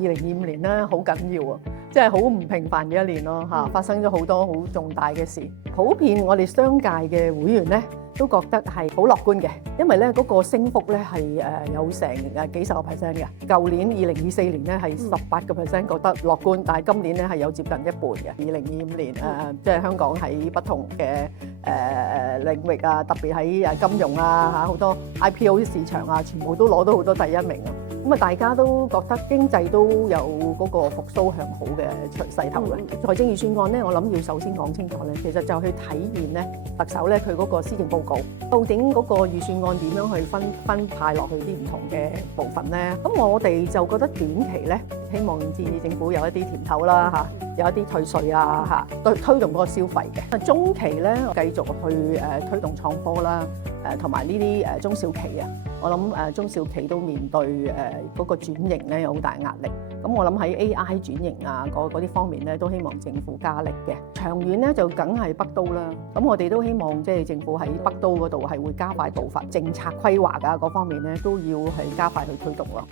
2025年咧好緊要啊，即係好唔平凡嘅一年咯嚇，發生咗好多好重大嘅事。普遍我哋商界嘅會員咧都覺得係好樂觀嘅，因為咧嗰個升幅咧係有成幾十個 percent 嘅。舊年2024年咧係18%覺得樂觀，但係今年咧係有接近一半嘅。2025年即係香港喺不同嘅領域啊，特別喺金融啊嚇好多 IPO 市場啊，全部都攞到好多第一名啊！咁啊，大家都覺得經濟都有嗰個復甦向好嘅勢頭嘅。財政預算案咧，我諗要首先講清楚咧，其實就去體現咧特首咧佢嗰個施政報告，究竟嗰個預算案點樣去分派落去啲唔同嘅部分咧？咁我哋就覺得短期咧，希望建議政府有一啲甜頭啦嚇，有一啲退稅啊嚇，推動嗰個消費嘅。中期咧繼續去推動創科啦，同埋呢啲中小企啊。我諗中小企都面對嗰個轉型咧有好大壓力，咁我諗喺 AI 轉型啊嗰啲方面咧都希望政府加力嘅。長遠咧就梗係北都啦，咁我哋都希望即係政府喺北都嗰度係會加快步伐，政策規劃啊嗰方面咧都要係加快去推動咯。